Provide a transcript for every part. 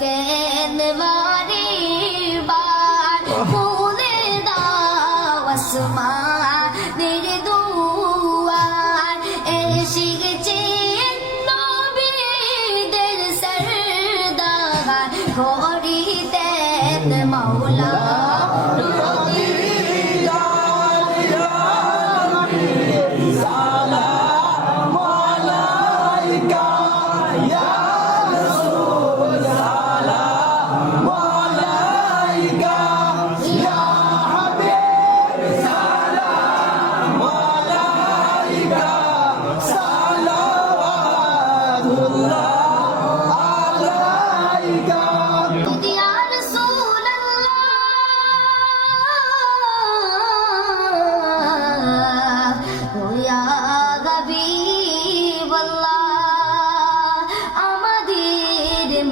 কেন বারে বার খুলে দাও আসমানের দুয়ার এসেছেন নবীদের সরদার করিতেন মাওলা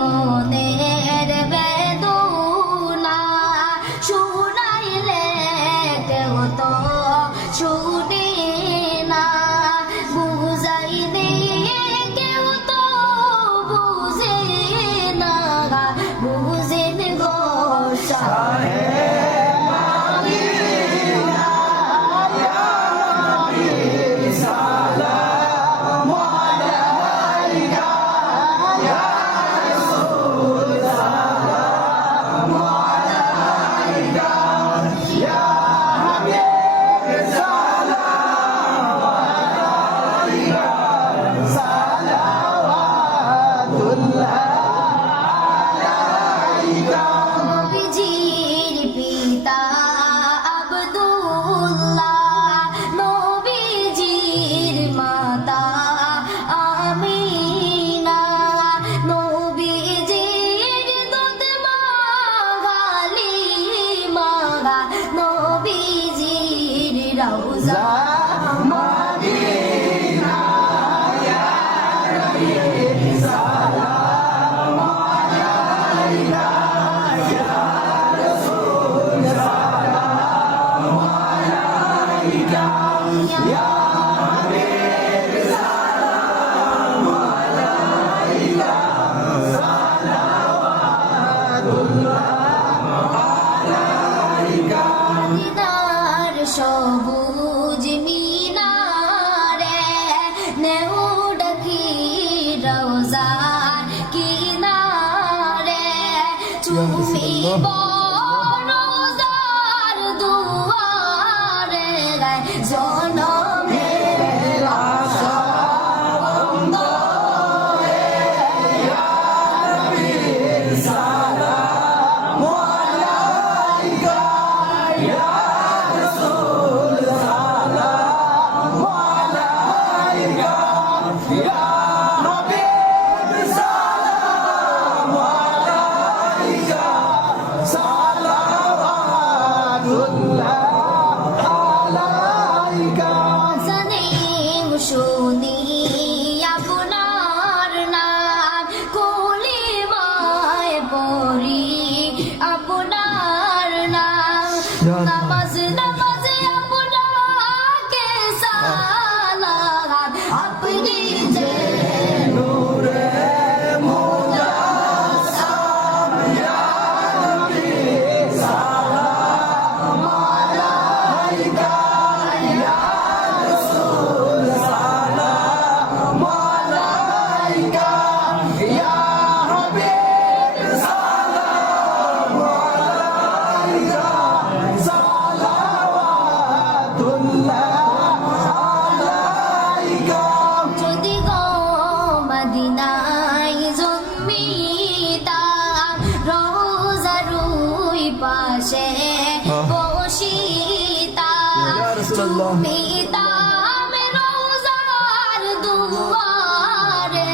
মনের বেদনা শুনাইলে কেউ তো শুনে না বুঝাইলে কেউ তো বুঝে না বুঝেন গো নবীজির পিতা আব্দুল্লাহ নবীজির মাতা আমিনা নবীজির দুধ মা হালিমা নবীজির রওজা মদিনার সবুজ মিনারে নেউ ডাকি রওজার কিনারে তুমি রওজার দুয়ারে জনমের আশা বন্ধ শুনি আপনার নাম কলিমায় পড়ি আপনার নাম নামাজ নামাজে আপনাকে সালাম আপনি যে নূরে মুজাসসাম ইয়া নবী সালাম আলাইকা ইয়া রাসূল সালাম আলাইকা ইয়া হাবিব সালাম আলাইকা সালাওয়াতুল্লাহ আলাইকা যদি গো মদিনায় জন্মিতাম রওজার ওই পাশে বসিতাম চুমিতাম রওজার দুয়ারে